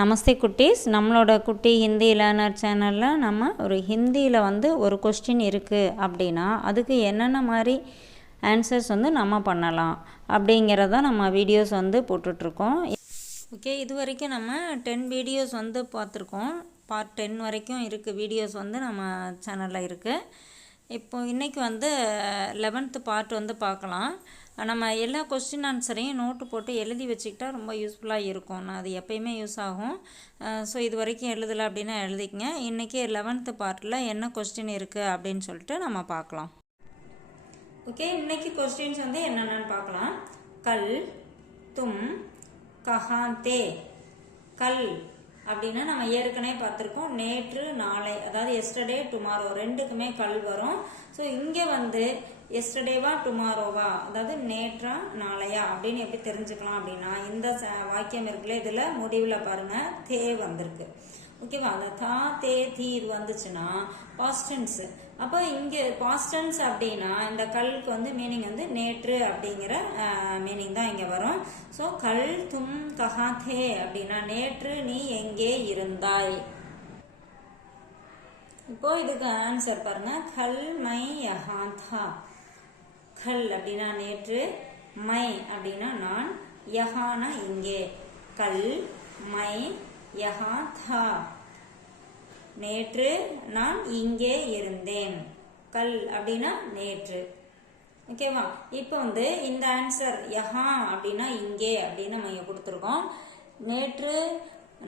நமஸ்தே குட்டீஸ், நம்மளோட குட்டி ஹிந்தி லேர்னர் சேனலில் நம்ம ஒரு ஹிந்தியில் ஒரு கொஸ்டின் இருக்குது அப்படின்னா அதுக்கு என்னென்ன மாதிரி ஆன்சர்ஸ் நம்ம பண்ணலாம் அப்படிங்கிறத நம்ம வீடியோஸ் போட்டுட்ருக்கோம். ஓகே, இது வரைக்கும் நம்ம 10 வீடியோஸ் பார்த்துருக்கோம். பார்ட் 10 வரைக்கும் இருக்குது வீடியோஸ் நம்ம சேனலில் இருக்குது. இப்போது இன்றைக்கி 11th பார்ட் பார்க்கலாம். நம்ம எல்லா கொஸ்டின் ஆன்சரையும் நோட்டு போட்டு எழுதி வச்சுக்கிட்டா ரொம்ப யூஸ்ஃபுல்லாக இருக்கும். நான் அது எப்பயுமே யூஸ் ஆகும். ஸோ இது வரைக்கும் எழுதலை அப்படின்னா எழுதிக்கங்க. இன்றைக்கி 11th பார்ட்டில் என்ன கொஸ்டின் இருக்குது அப்படின்னு சொல்லிட்டு நம்ம பார்க்கலாம். ஓகே, இன்றைக்கி கொஸ்டின்ஸ் என்னென்னு பார்க்கலாம். கல், தும், கஹாந்தே. கல் அப்படின்னா நம்ம ஏற்கனவே பார்த்துருக்கோம். நேற்று, நாளை, அதாவது எஸ்டர்டே, டுமாரோ ரெண்டுக்குமே கல் வரும். ஸோ இங்கே எஸ்டர்டேவா டுமாரோவா, அதாவது நேற்றா நாளையா அப்படின்னு எப்படி தெரிஞ்சுக்கலாம் அப்படின்னா இந்த வாக்கியம் இருக்குல்ல, இதில் முடிவில் பாருங்கள் தே வந்திருக்கு. ஓகேவா, அந்த தா தே தீ இது வந்துச்சுன்னா பாஸ்டன்ஸ். அப்போ இங்கே பாஸ்டன்ஸ் அப்படின்னா இந்த கல்லுக்கு மீனிங் நேற்று அப்படிங்கிற மீனிங் தான் இங்கே வரும். ஸோ கல் தும் கஹா தே அப்படின்னா நேற்று நீ எங்கே இருந்தாய். இப்போ இதுக்கு ஆன்சர் பாருங்க. கல் மை யஹா தா. கல் அப்படின்னா நேற்று, மை அப்படின்னா நான், யஹானா இங்கே. கல் மை யஹா தா. நேற்று நான் இங்கே இருந்தேன். கல் அப்படின்னா நேற்று. ஓகேவா, இப்போ இந்த ஆன்சர் யஹா அப்படின்னா இங்கே அப்படின்னு நம்ம இங்கே கொடுத்துருக்கோம். நேற்று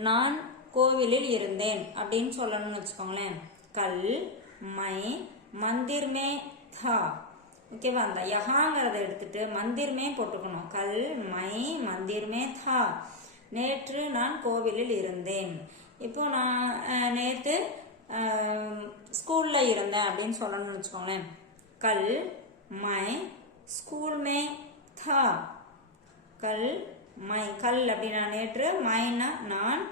நான் கோவிலில் இருந்தேன் அப்படின்னு சொல்லணும்னு வச்சுக்கோங்களேன். கல் மை மந்திர் மே தா. ஓகேவா, அந்த யஹாங்கிறத எடுத்துட்டு மந்திர் மே போட்டுக்கணும். கல் மை மந்திர் மே தா. நேற்று நான் கோவிலில் இருந்தேன். இப்போ நான் நேற்று ஸ்கூலில் இருந்தேன் அப்படின்னு சொல்லணும்னு வச்சுக்கோங்களேன். கல் மை ஸ்கூல் மே தா. கல் மை, கல் அப்படின்னா நேற்று, மைனா நான்,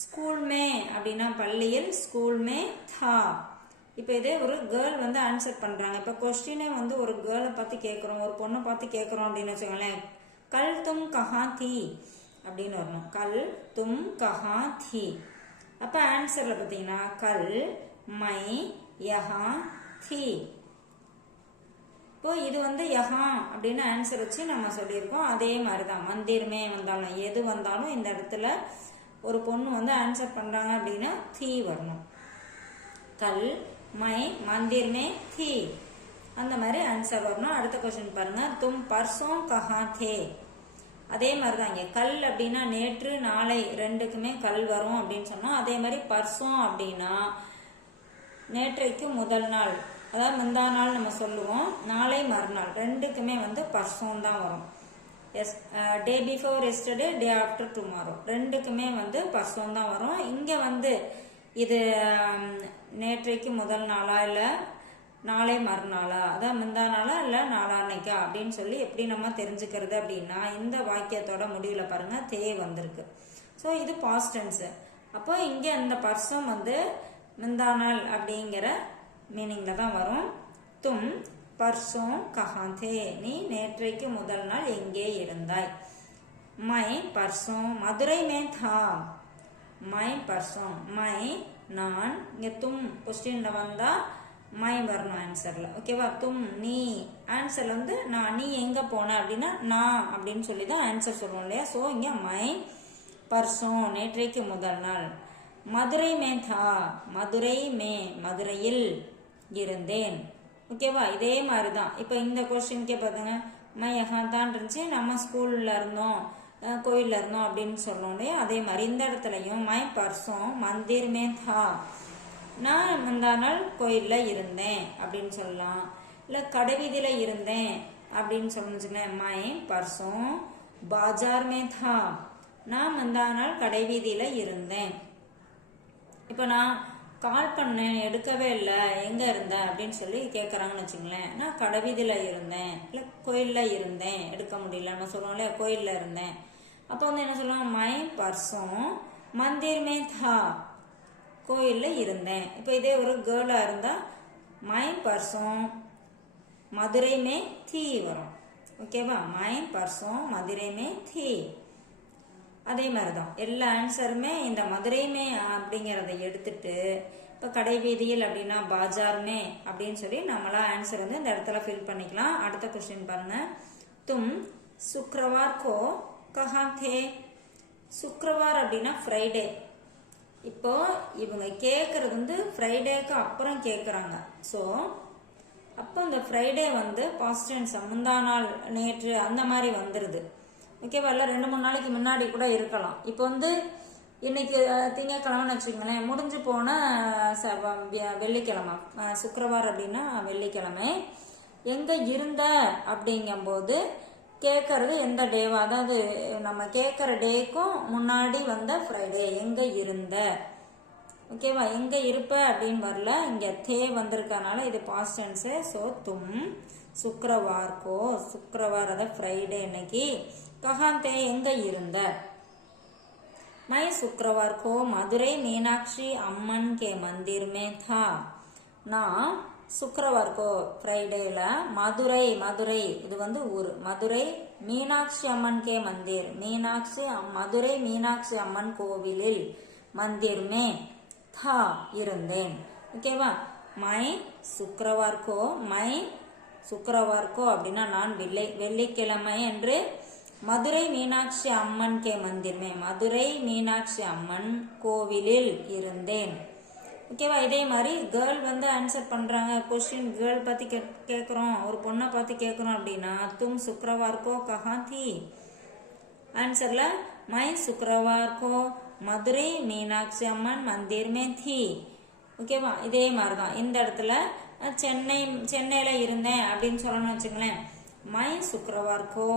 ஸ்கூல் மே அப்படின்னா பள்ளியில், ஸ்கூல் மே தா. இப்போ இதே ஒரு கேர்ள் ஆன்சர் பண்ணுறாங்க. இப்போ கொஸ்டினே ஒரு கேர்ளை பார்த்து கேட்குறோம், ஒரு பொண்ணை பார்த்து கேட்குறோம் அப்படின்னு வச்சுக்கோங்களேன். கல் தும் கஹா தீ அப்படின்னு வரணும். கல் தும் கஹா தீ. அப்போ ஆன்சரில் பார்த்தீங்கன்னா கல் மை யஹா தீ. இப்போ இது யஹா அப்படின்னு ஆன்சர் வச்சு நம்ம சொல்லியிருக்கோம். அதே மாதிரி தான் மந்திர்மே வந்தாலும் எது வந்தாலும் இந்த இடத்துல ஒரு பொண்ணு ஆன்சர் பண்ணுறாங்க அப்படின்னா தீ வரணும். கல் மை மந்திர் மே தீ, அந்த மாதிரி ஆன்சர் வரணும். அடுத்த கொஸ்டின் பாருங்க. தும் பர்சோம் கஹா தே. அதே மாதிரி தான் இங்கே கல் அப்படின்னா நேற்று, நாளை ரெண்டுக்குமே கல் வரும் அப்படின்னு சொன்னோம். அதே மாதிரி பர்சோம் அப்படின்னா நேற்றைக்கு முதல் நாள், அதாவது முந்தா நாள் நம்ம சொல்லுவோம். நாளை மறுநாள் ரெண்டுக்குமே பர்சோம் தான் வரும். Day before yesterday, day after tomorrow ரெண்டுக்குமே பர்சோம் தான் வரும். இங்கே இது நேற்றைக்கு முதல் நாளா இல்லை நாளை மறுநாளா, அதான் முந்தா நாளா இல்லை நாளான்னைக்கா அப்படின்னு சொல்லி எப்படி நம்ம தெரிஞ்சுக்கிறது அப்படின்னா இந்த வாக்கியத்தோட முடிவில் பாருங்க தே வந்திருக்கு. ஸோ இது பாஸ்ட் டென்ஸ். அப்போ இங்கே அந்த பர்சன் முந்தா நாள் அப்படிங்கிற மீனிங்ல தான் வரும். தும் பர்சோம் கஹா தே, நீ நேற்றைக்கு முதல் நாள் எங்கே இருந்தாய். மை பர்சோம் மதுரை மே தா. மை பர்சோம், மை நான், இங்கே தும் கொஸ்டின்ல வந்தா மை வரணும் ஆன்சர்ல. ஓகேவா, தும் நீ, ஆன்சர்ல நான், நீ எங்க போன அப்படின்னா நான் அப்படின்னு சொல்லி தான் ஆன்சர் சொல்லுவோம் இல்லையா. ஸோ இங்க மை பர்சோம் நேற்றைக்கு முதல் நாள். மதுரை மே தா, மதுரை மே மதுரையில் இருந்தேன். ஓகேவா, இதே மாதிரி தான். இப்போ இந்த கொஸ்டின்கே பார்த்துங்க. மை யஹா தான் இருந்துச்சு, நம்ம ஸ்கூல்ல இருந்தோம், கோயிலில் இருந்தோம் அப்படின்னு சொல்லணும் இல்லையா. அதே மாதிரி இந்த இடத்துலையும் மை பர்சோம் மந்திர் மே தா, நான் முந்தா நாள் கோயிலில் இருந்தேன் அப்படின்னு சொல்லலாம். இல்லை கடைவீதியில் இருந்தேன் அப்படின்னு சொல்லணுச்சுங்களேன். மை பர்சோம் பாஜார் மே தா, நான் முந்தா நாள் கடைவீதியில் இருந்தேன். இப்போ நான் கால் பண்ணேன், எடுக்கவே இல்லை, எங்கே இருந்தேன் அப்படின்னு சொல்லி கேட்குறாங்கன்னு வச்சுங்களேன். நான் கடைவீதியில் இருந்தேன், இல்லை கோயிலில் இருந்தேன், எடுக்க முடியல நம்ம சொல்லுவோம் இல்லையா, கோயிலில் இருந்தேன். அப்போ என்ன சொல்லுவாங்க, மை பர்சோம் மந்திர் மே தா, கோயிலில் இருந்தேன். இப்போ இதே ஒரு கேர்ளாக இருந்தால் மை பர்சோம் மதுரை மே தீ வரும். ஓகேவா, மை பர்சோம் மதுரை மே தீ. அதே மாதிரி தான் எல்லா ஆன்சருமே இந்த மதுரைமே அப்படிங்கிறத எடுத்துட்டு இப்போ கடை வீதியில் அப்படின்னா பாஜார்மே அப்படின்னு சொல்லி நம்மளா ஆன்சர் வந்து இந்த இடத்துல ஃபில் பண்ணிக்கலாம். அடுத்த கொஸ்டின் பாருங்க. தும் சுக்ரவார் கோ கஹா தே. சுக்ரவார் அப்படின்னா ஃப்ரைடே. இப்போ இவங்க கேட்கறது வந்து ஃப்ரைடேக்கு அப்புறம் கேட்குறாங்க. ஸோ அப்போ இந்த ஃப்ரைடே வந்து பாஸ்ட் டென்ஸ் முந்தா நாள் நேற்று அந்த மாதிரி வந்துடுது. ஓகேவா? இல்லை 2-3 நாளைக்கு முன்னாடி கூட இருக்கலாம். இப்போ வந்து இன்னைக்கு திங்கக்கிழமைன்னு வச்சுக்கோங்களேன், முடிஞ்சு போன வெள்ளிக்கிழமை, சுக்கிரவார் அப்படின்னா வெள்ளிக்கிழமை. எங்கே இருந்த அப்படிங்கும்போது கேட்கறது எந்த டேவா, அதாவது நம்ம கேட்குற டேக்கும் முன்னாடி வந்த ஃப்ரைடே எங்கே இருந்த. ஓகேவா? எங்கே இருப்ப அப்படின்னு வரல, இங்கே தே வந்திருக்கனால இது பாஸ்ட் டென்ஸு. ஸோ தும் சுக்கிரவார் கோ, சுக்கிரவார் அதாவது ஃப்ரைடே இன்னைக்கு, கஹான் தே எங்கே இருந்த. मैं शुक्रवार को मदुरै मीनाक्षी अम्मन के मंदिर में था. நான் சுக்கிரவார் கோ ஃப்ரைடேல மதுரை இது வந்து ஊர், மதுரை மீனாட்சி அம்மன் கே மந்திர், மதுரை மீனாட்சி அம்மன் கோவிலில் மந்திர் மே தா இருந்தேன். ஓகேவா? மை சுக்கிரவார் கோ அப்படின்னா நான் வெள்ளிக்கிழமை என்று மதுரை மீனாட்சி அம்மன் கே மந்திர்மே, மதுரை மீனாட்சி அம்மன் கோவிலில் இருந்தேன். ஓகேவா? இதே மாதிரி கேர்ள் வந்து ஆன்சர் பண்றாங்க. கொஸ்டின் கேர்ள் பத்தி கேட்குறோம், ஒரு பொண்ணை பார்த்து கேட்குறோம் அப்படின்னா தும் சுக்கிரவார் கோ கஹா थी. ஆன்சர்ல மை சுக்கிரவார் கோ மதுரை மீனாட்சி அம்மன் மந்திர் மே थी. ஓகேவா? இதே மாதிரி தான் இந்த இடத்துல சென்னையில இருந்தேன் அப்படின்னு சொல்லணும்னு வச்சுங்களேன். மை சுக்கிரவார் கோ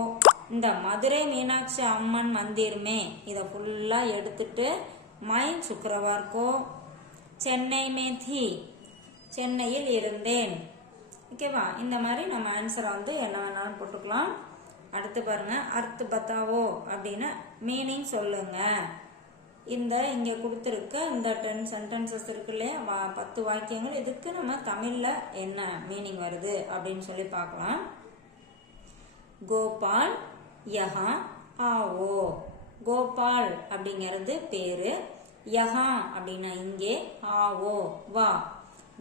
இந்த மதுரை மீனாட்சி அம்மன் மந்திர்மே இதை ஃபுல்லா எடுத்துட்டு மை சுக்கிரவார் கோ சென்னை மே थी, சென்னையில் இருந்தேன். ஓகேவா? இந்த மாதிரி நம்ம ஆன்சரை வந்து என்ன வேணாலும் போட்டுக்கலாம். அடுத்து பாருங்க. அர்த் பத்தாவோ அப்படின்னா மீனிங் சொல்லுங்க. இங்க கொடுத்துருக்க இந்த 10 சென்டென்சஸ் இருக்கு இல்லையா, 10 வாக்கியங்கள், இதுக்கு நம்ம தமிழ்ல என்ன மீனிங் வருது அப்படின்னு சொல்லி பார்க்கலாம். கோபால் யஹா ஆவோ. கோபால் அப்படிங்கிறது பேரு, யஹா அப்படின்னா இங்கே, ஆவோ வா.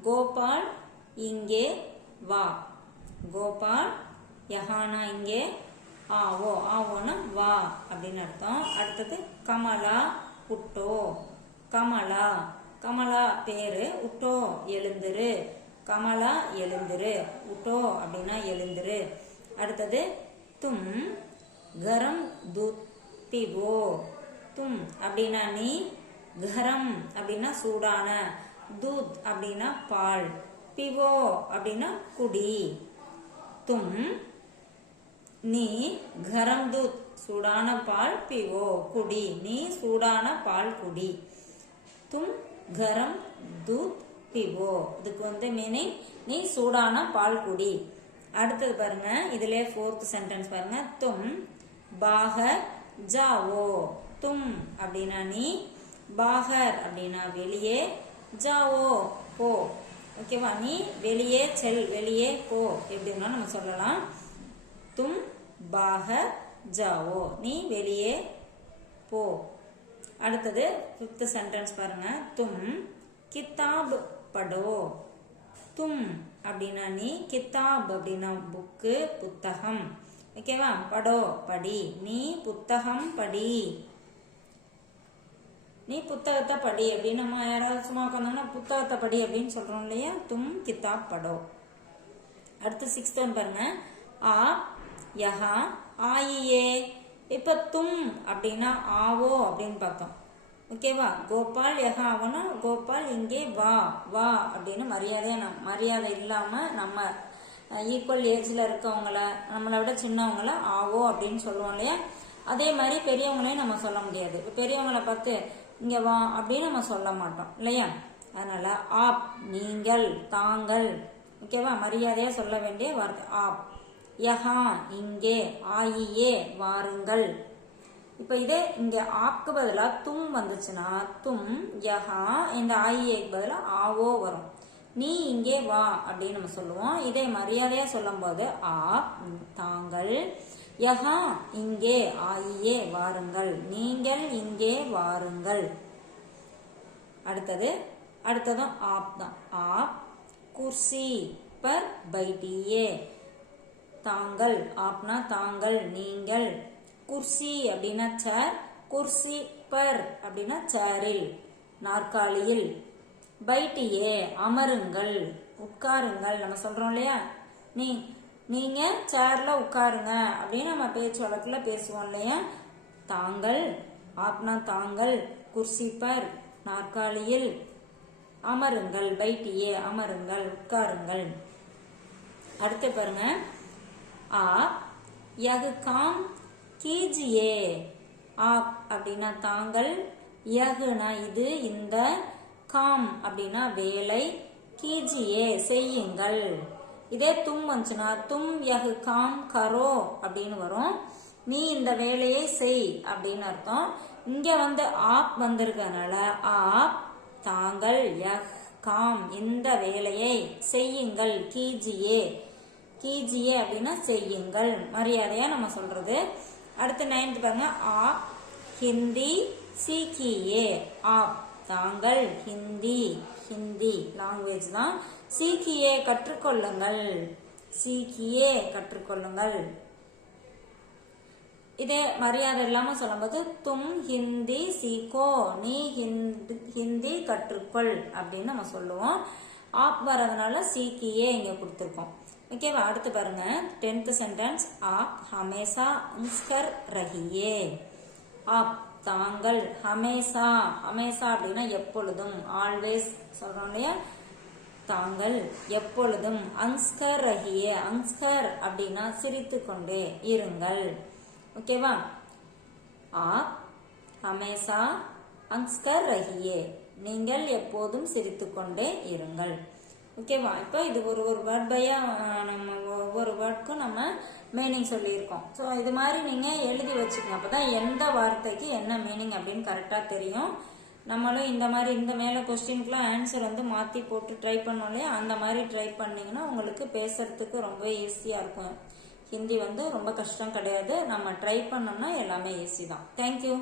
கோபால் இங்கே வா. கோபால் யஹானா இங்கே, ஆவோனா வா அப்படின்னு அர்த்தம். அடுத்தது கமலா உட்டோ. கமலா பேரு, உட்டோ எழுந்துரு. கமலா எழுந்துரு, உட்டோ அப்படின்னா எழுந்துரு. அடுத்தது தும் கரம் தூத் பிவோ. தும் அப்படின்னா நீ, கரம் அப்படின்னா சூடான, தூத் அப்படின்னா பால், பிவோ அப்படின்னா குடி. தும் நீ கரம் தூத் சூடான பால், பிவோ குடி, நீ சூடான பால் குடி. தும் கரம் தூத் பிவோ, இதுக்கு வந்து மீனிங் நீ சூடான பால் குடி. அடுத்தது பாருங்க, இதுல 4th சென்டென்ஸ் பாருங்க. தும் பாகர் ஜாவோ. தும் அப்படின்னா நீ, பாகர் அப்படின்னா வெளியே, ஜாவோ போ. ஓகேவா? நீ வெளியே செல், வெளியே போ, எப்படின்னா நம்ம சொல்லலாம். தும் பாகர் ஜாவோ, நீ வெளியே போ. அடுத்தது 5th சென்டென்ஸ் பாருங்க. தும் கிதாப் படோ. தும் அப்படின்னா நீ, கிதாப் அப்படின்னா புக்கு, புத்தகம். ஓகேவா? படோ படி, நீ புத்தகம் படி, நீ புத்தகத்தை படி அப்படின்னு நம்ம யாராவது சும்மா உட்காந்தாங்கன்னா புத்தகத்தை படி அப்படின்னு சொல்றோம் இல்லையா. தும் கிதாப் படோ. அடுத்து 6th ஒன் பாருங்க. ஆ யஹா ஆயியே. இப்ப தும் அப்படின்னா ஆவோ அப்படின்னு பார்த்தோம். ஓகேவா? கோபால் யஹா ஆவோனா கோபால் இங்கே வா வா அப்படின்னு மரியாதை இல்லாம நம்ம ஈக்குவல் ஏஜ்ல இருக்கவங்கள, நம்மளை விட சின்னவங்கள ஆவோ அப்படின்னு சொல்லுவோம் இல்லையா. அதே மாதிரி பெரியவங்களையும் நம்ம சொல்ல முடியாது. பெரியவங்களை பார்த்து இங்க வா அப்படின்னு நம்ம சொல்ல மாட்டோம் இல்லையா. அதனால ஆப் நீங்கள், தாங்கள். ஓகேவா? மரியாதையா சொல்ல வேண்டிய வார்த்தை ஆப். யஹா இங்கே, ஆயியே வாருங்கள். இப்ப இதே இங்க ஆப்க்கு பதிலா தும் வந்துச்சுன்னா தும் யஹா, இந்த ஆயியேக்கு பதிலா ஆவோ வரும். நீ இங்கே வா அப்படின்னு நம்ம சொல்லுவோம். இதே மரியாதையா சொல்லும் போது ஆப் தாங்கள், யஹா இங்கே, ஆயியே வாருங்கள், நீங்கள் இங்கே வாருங்கள். அடுத்ததும் ஆப் தான். ஆப் குர்சி பர் பைட்டியே, தாங்கள். ஆப்னா தாங்கள், நீங்கள். குர்சி அப்படின்னா சேர், குர்சி பர் அப்படின்னா சேரில், நாற்காலியில். பைட்டியே அமருங்கள், உட்காருங்கள். நம்ம சொல்றோம் இல்லையா, நீங்க சேர்ல உட்காருங்க அப்படின்னு நம்ம பேச்சு வழக்குல பேசுவோம் இல்லையா. தாங்கள், ஆப்னா தாங்கள், குர்சி பர் நாற்காலியில், அமருங்கள், பைட்டியே அமருங்கள், உட்காருங்கள். அடுத்து பாருங்க, ஆப் யஹ் காம் கீஜியே. ஆப் அப்படின்னா தாங்கள், யஹ்னா இது, இந்த, காம் அப்படின்னா வேலை, கீஜியே செய்யுங்கள். இதே தும் வந்துச்சுன்னா தும் யஹ் காம் கரோ அப்படின்னு வரும். நீ இந்த வேலையை செய் அப்படின்னு அர்த்தம். இங்க ஆப் வந்திருக்கனால ஆப் தாங்கள், யஹ் காம் இந்த வேலையை செய்யுங்கள், கீஜியே. கீஜியே அப்படின்னா செய்யுங்கள், மரியாதையா நம்ம சொல்றது. அடுத்து 9th பாருங்க, ஆப் ஹிந்தி சீக்கியே. ஆப் தாங்கள் ஹிந்தி, ஹிந்தி லாங்குவேஜ் தான். சீக்கியே கற்றுக்கொள்ளுங்கள், சீக்கியே கற்றுக்கொள்ளுங்கள். இதே மரியாதை இல்லாம சொல்லும்போது தும் ஹிந்தி சீக்கோ, நீ ஹிந்தி கற்றுக்கொள் அப்படின்னு நம்ம சொல்லுவோம். ஆப் வரதுனால சீக்கியே இங்க கொடுத்துருக்கோம். ஓகேவா. அடுத்து பாருங்க 10th சென்டென்ஸ், ஆப் ஹமேசா முஸ்கர் ரஹியே. ஆப் தாங்கள், ஹமேசா, ஹமேசா அப்படின்னா எப்பொழுதும், ஆல்வேஸ் சொல்றோம் இல்லையா. தாங்கள் எப்பொழுதும், அன்ஸ்கர் ரஹியே, அன்ஸ்கர் அப்படின்னா சிரித்து கொண்டே இருங்கள். ஓகேவா. ஆப் ஹமேசா அன்ஸ்கர் ரஹியே, நீங்கள் எப்போதும் சிரித்து கொண்டே இருங்கள். ஓகேவா. இப்போ இது ஒரு வேர்ட் பையா நம்ம ஒவ்வொரு வேர்டுக்கும் நம்ம மீனிங் சொல்லியிருக்கோம். ஸோ இது மாதிரி நீங்கள் எழுதி வச்சுக்கோங்க, அப்போ தான் எந்த வார்த்தைக்கு என்ன மீனிங் அப்படின்னு கரெக்டாக தெரியும். நம்மளும் இந்த மாதிரி இந்த மேலே கொஸ்டினுக்குலாம் ஆன்சர் மாற்றி போட்டு ட்ரை பண்ணோம் இல்லையா, அந்த மாதிரி ட்ரை பண்ணிங்கன்னா உங்களுக்கு பேசுறதுக்கு ரொம்ப ஈஸியாக இருக்கும். ஹிந்தி ரொம்ப கஷ்டம் கிடையாது, நம்ம ட்ரை பண்ணோம்னா எல்லாமே ஈஸி தான். தேங்க்யூ.